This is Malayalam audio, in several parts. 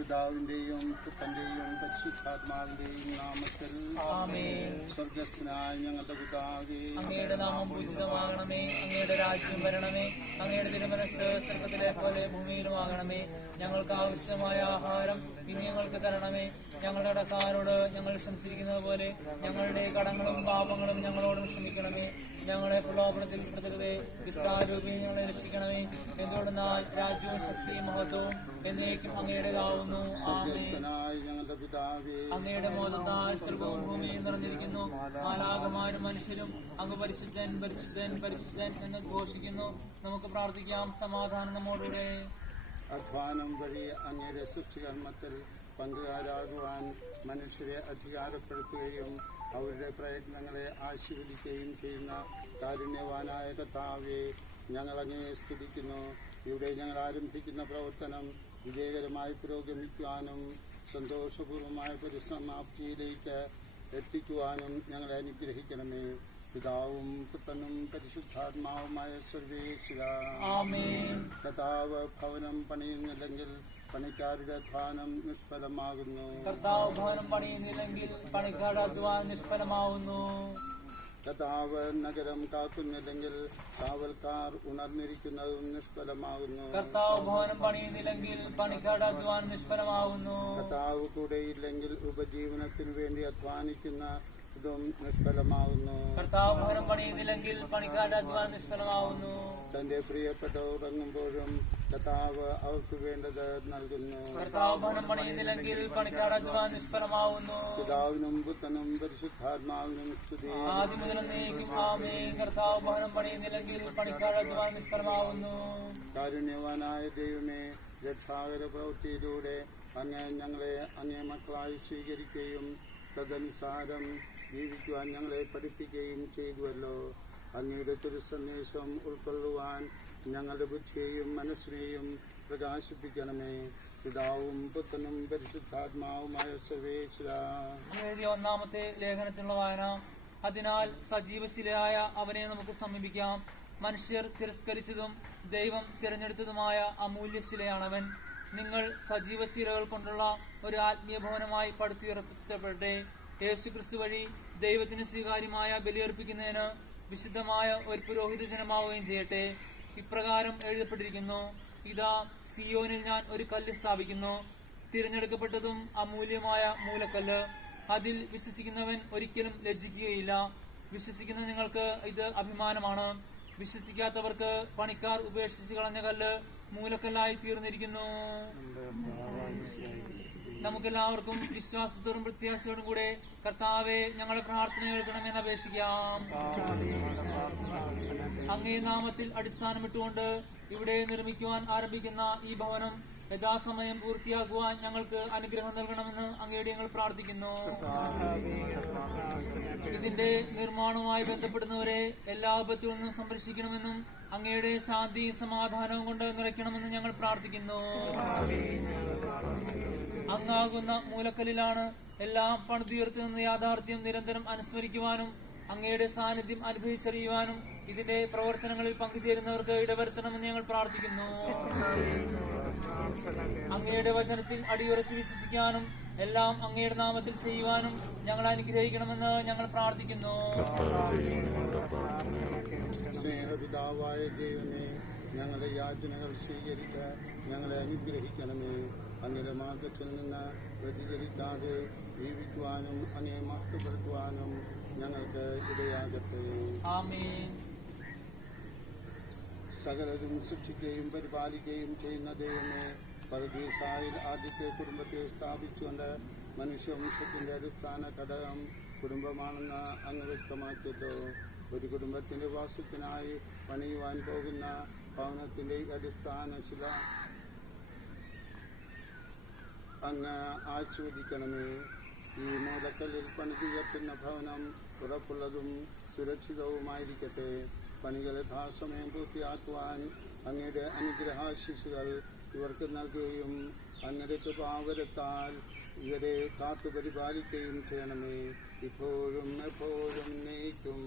പിതാവിന്റെയും പുത്രന്റെയും പരിശുദ്ധാത്മാവിന്റെയും നാമത്തിൽ സ്വർഗസ്ഥനായ ഞങ്ങളുടെ പിതാവേ, അങ്ങയുടെ നാമം പൂജിതമാകണമേ. അങ്ങയുടെ രാജ്യം വരണമേ. അങ്ങയുടെ തിരുമനസ്സ് സ്വർഗ്ഗത്തിലെ പോലെ ഭൂമിയിലുമാകണമേ. ഞങ്ങൾക്ക് ആവശ്യമായ ആഹാരം ഇനി ഞങ്ങൾക്ക് തരണമേ. ഞങ്ങളുടെ കടക്കാരോട് ഞങ്ങൾ ക്ഷമിച്ചിരിക്കുന്നത് പോലെ ഞങ്ങളുടെ കടങ്ങളും പാപങ്ങളും ഞങ്ങളോടും ക്ഷമിക്കണമേ. ഞങ്ങളെ പ്രലോഭനത്തിൽ പെടുത്തരുതേ, ദുഷ്ടാരൂപി ഞങ്ങളെ രക്ഷിക്കണമേ. എന്തുകൊണ്ടെന്നാൽ രാജ്യവും ശക്തിയും മഹത്വവും എന്നേക്കും അങ്ങയുടേതാവുന്നു. അങ്ങയുടെ മോദത്താൽ സ്വർഗവും ഭൂമിയും നിറഞ്ഞിരിക്കുന്നു. മാലാഖമാരും മനുഷ്യരും അങ്ങ് പരിശുദ്ധൻ പരിശുദ്ധൻ പരിശുദ്ധൻ എന്ന് ഘോഷിക്കുന്നു. നമുക്ക് പ്രാർത്ഥിക്കാം. സമാധാനം നമ്മോടുകൂടെ. അധ്വാനം വഴി അങ്ങയുടെ സൃഷ്ടികർമ്മത്തിൽ പങ്കുകാരാകുവാൻ മനുഷ്യരെ അധികാരപ്പെടുത്തുകയും അവരുടെ പ്രയത്നങ്ങളെ ആശീർവദിക്കുകയും ചെയ്യുന്ന കാരുണ്യവാനായ കർത്താവേ, ഞങ്ങൾ അങ്ങയെ സ്തുതിക്കുന്നു. ഇവിടെ ഞങ്ങൾ ആരംഭിക്കുന്ന പ്രവർത്തനം വിജയകരമായി പുരോഗമിക്കുവാനും സന്തോഷപൂർവമായ പരിസമാപ്തിയിലേക്ക് എത്തിക്കുവാനും ഞങ്ങളെ അനുഗ്രഹിക്കണമേ. പിതാവും പുത്രനും പരിശുദ്ധാത്മാവുമായ സർവേശ്വര. കർത്താവ് ഭവനം പണിയുന്നില്ലെങ്കിൽ പണിക്കാരുടെ അധ്വാനം നിഷ്ഫലമാകുന്നു. കർത്താവ് ഭവനം പണിയുന്നില്ലെങ്കിൽ പണിക്കാരുടെ അധ്വാനം നിഷ്ഫലമാകുന്നു. കർത്താവ് നഗരം കാക്കുന്നില്ലെങ്കിൽ കാവൽക്കാർ ഉണർന്നിരിക്കുന്നതും നിഷ്ഫലമാകുന്നു. കർത്താവ് ഭവനം പണിയുന്നില്ലെങ്കിൽ പണിക്കാരുടെ അധ്വാനം നിഷ്ഫലമാകുന്നു. കർത്താവ് കൂടെയില്ലെങ്കിൽ ഉപജീവനത്തിനു വേണ്ടി അധ്വാനിക്കുന്ന ഇതും നിഷ്ഫലമാകുന്നു. കർത്താവ് ഭവനം പണിയുന്നില്ലെങ്കിൽ പണിക്കാരുടെ അധ്വാനം നിഷ്ഫലമാകുന്നു. തന്റെ പ്രിയപ്പെട്ടവർ ഉറങ്ങുമ്പോഴും കർത്താവ് അവർക്ക് വേണ്ടത് നൽകുന്നു. കർത്താവ് ഭവനം പണിയുന്നില്ലെങ്കിൽ പണിക്കാരുടെ അധ്വാനം നിഷ്ഫലമാകുന്നു. പിതാവിനും പുത്രനും പരിശുദ്ധാത്മാവിനും സ്തുതി. ആദ്യം മുതൽ എന്നേക്കും ആമേൻ. കർത്താവ് ഭവനം പണിയുന്നില്ലെങ്കിൽ പണിക്കാരുടെ അധ്വാനം നിഷ്ഫലമാകുന്നു. കാരുണ്യവാനായ ദൈവമേ, രക്ഷാകര പ്രവൃത്തിയിലൂടെ അങ്ങ് ഞങ്ങളെ അങ്ങേ മക്കളായി സ്വീകരിക്കുകയും തദനുസാരം ജീവിക്കുവാൻ ഞങ്ങളെ പഠിപ്പിക്കുകയും ചെയ്തുവല്ലോ. അങ്ങയുടെ തിരുസന്ദേശം ഉൾക്കൊള്ളുവാൻ ഞങ്ങളുടെ ബുദ്ധിയെയും മനസ്സിനെയും പ്രകാശിപ്പിക്കണമേ. പിതാവും പുത്രനും പരിശുദ്ധാത്മാവുമായ സർവേശ്വര. ഒന്നാമത്തെ ലേഖനത്തിനുള്ള വായന. അതിനാൽ സജീവശിലയായ അവനെ നമുക്ക് സമീപിക്കാം. മനുഷ്യർ തിരസ്കരിച്ചതും ദൈവം തിരഞ്ഞെടുത്തതുമായ അമൂല്യശിലയാണവൻ. നിങ്ങൾ സജീവശീലകൾ കൊണ്ടുള്ള ഒരു ആത്മീയ ഭവനമായി പടുത്തുയർത്തപ്പെടട്ടെ. യേശുക്രിസ്തു വഴി ദൈവത്തിന് സ്വീകാര്യമായ ബലിയർപ്പിക്കുന്നതിന് വിശുദ്ധമായ ഒരു പുരോഹിത ജനമാവുകയും ചെയ്യട്ടെ. ഇപ്രകാരം എഴുതപ്പെട്ടിരിക്കുന്നു: ഇതാ സിയോനിൽ ഞാൻ ഒരു കല്ല് സ്ഥാപിക്കുന്നു, തിരഞ്ഞെടുക്കപ്പെട്ടതും അമൂല്യമായ മൂലക്കല്ല്. അതിൽ വിശ്വസിക്കുന്നവൻ ഒരിക്കലും ലജ്ജിക്കുകയില്ല. വിശ്വസിക്കുന്ന നിങ്ങൾക്ക് ഇത് അഭിമാനമാണ്. വിശ്വസിക്കാത്തവർക്ക് പണിക്കാർ ഉപേക്ഷിച്ച് കളഞ്ഞ കല്ല് മൂലക്കല്ലായി തീർന്നിരിക്കുന്നു. നമുക്കെല്ലാവർക്കും വിശ്വാസത്തോടും പ്രത്യാശയോടും കൂടെ കർത്താവെ ഞങ്ങളുടെ പ്രാർത്ഥന കേൾക്കണമെന്ന് അപേക്ഷിക്കാം. അങ്ങേ നാമത്തിൽ അടിസ്ഥാനമിട്ടുകൊണ്ട് ഇവിടെ നിർമ്മിക്കുവാൻ ആരംഭിക്കുന്ന ഈ ഭവനം യഥാസമയം പൂർത്തിയാക്കുവാൻ ഞങ്ങൾക്ക് അനുഗ്രഹം നൽകണമെന്ന് അങ്ങയോട് ഞങ്ങൾ പ്രാർത്ഥിക്കുന്നു. ഇതിന്റെ നിർമ്മാണവുമായി ബന്ധപ്പെടുന്നവരെ എല്ലാ ആപത്തിൽ നിന്നും സംരക്ഷിക്കണമെന്നും അങ്ങയുടെ ശാന്തിയും സമാധാനവും കൊണ്ട് നിറയ്ക്കണമെന്ന് ഞങ്ങൾ പ്രാർത്ഥിക്കുന്നു. അങ്ങാകുന്ന മൂലക്കല്ലിലാണ് എല്ലാം പണിതുയർത്തുന്ന യാഥാർത്ഥ്യം നിരന്തരം അനുസ്മരിക്കുവാനും അങ്ങയുടെ സാന്നിധ്യം അനുഭവിച്ചറിയുവാനും ഇതിന്റെ പ്രവർത്തനങ്ങളിൽ പങ്കുചേരുന്നവർക്ക് ഇടവരുത്തണമെന്ന് ഞങ്ങൾ പ്രാർത്ഥിക്കുന്നു. അങ്ങയുടെ വചനത്തിൽ അടിയുറച്ച് വിശ്വസിക്കാനും എല്ലാം അങ്ങയുടെ നാമത്തിൽ ചെയ്യുവാനും ഞങ്ങൾ അനുഗ്രഹിക്കണമെന്ന് ഞങ്ങൾ പ്രാർത്ഥിക്കുന്നു. സ്നേഹപിതാവായ ദൈവമേ, ഞങ്ങളുടെ യാചനകൾ സ്വീകരിച്ച് ഞങ്ങളെ അനുഗ്രഹിക്കണമേ. അങ്ങയുടെ മാർഗത്തിൽ നിന്ന് വ്യതിചലിക്കാതെ ജീവിക്കുവാനും അങ്ങേ മഹത്വപ്പെടുത്തുവാനും ഞങ്ങൾക്ക് ഇടയാകട്ടെ. ആമേൻ. സകലതും സൃഷ്ടിക്കുകയും പരിപാലിക്കുകയും ചെയ്യുന്ന ദൈവമേ, പരദീസായിൽ ആദ്യത്തെ കുടുംബത്തെ സ്ഥാപിച്ചുകൊണ്ട് മനുഷ്യവംശത്തിന്റെ അടിസ്ഥാന ഘടകം കുടുംബമാണെന്ന് അങ്ങ് വ്യക്തമാക്കിയല്ലോ. ഒരു കുടുംബത്തിന്റെ വാസത്തിനായി പണിയുവാൻ പോകുന്ന ഭവനത്തിന്റെ അടിസ്ഥാന ശില അങ്ങ് ആസ്വദിക്കണമേ. ഈ മൂലക്കല്ലിൽ പണിതുയർത്തുന്ന ഭവനം ഉറപ്പുള്ളതും സുരക്ഷിതവുമായിരിക്കട്ടെ. പണികൾ യഥാസമയം പൂർത്തിയാക്കുവാൻ അങ്ങയുടെ അനുഗ്രഹാശിസുകൾ ഇവർക്ക് നൽകുകയും അങ്ങയുടെ കൃപാവരത്താൽ ഇവരെ കാത്തു പരിപാലിക്കുകയും ചെയ്യണമേ, ഇപ്പോഴും എപ്പോഴും നയിക്കും.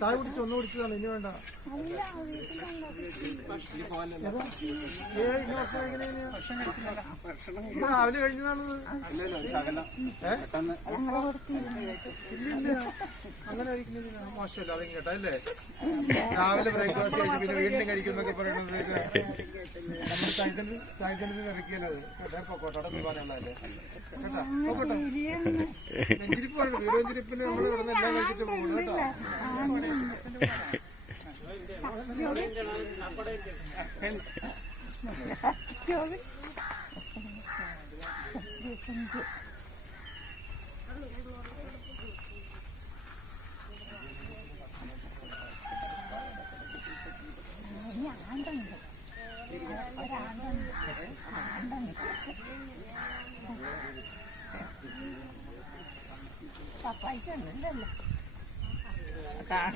ചായ കുടിച്ച് ഒന്ന് കുടിച്ചതാണ്, ഇനി വേണ്ട. രാവിലെ കഴിഞ്ഞതാണത്. അങ്ങനെ കഴിക്കുന്നതിന് മോശമല്ല, അതും കേട്ടോ അല്ലേ? രാവിലെ ബ്രേക്ക്ഫാസ്റ്റ് കഴിച്ചു പിന്നെ വീണ്ടും കഴിക്കുന്നൊക്കെ പറയുന്നത് നമ്മൾ ചൈതന്യത്തിന് ഇറക്കിയാലത് പൊക്കോട്ടെ അവിടെ പോകാനുള്ളതല്ലേ കേട്ടാ പൊക്കോട്ടെ വെഞ്ചിരിപ്പ് പറഞ്ഞു വീട് വെഞ്ചിരിപ്പിന് നമ്മൾ ഇവിടെ നിന്ന് എല്ലാം കഴിച്ചിട്ട് പോകും കേട്ടോ പപ്പായിക്കണ്ടല്ലോ ഞാൻ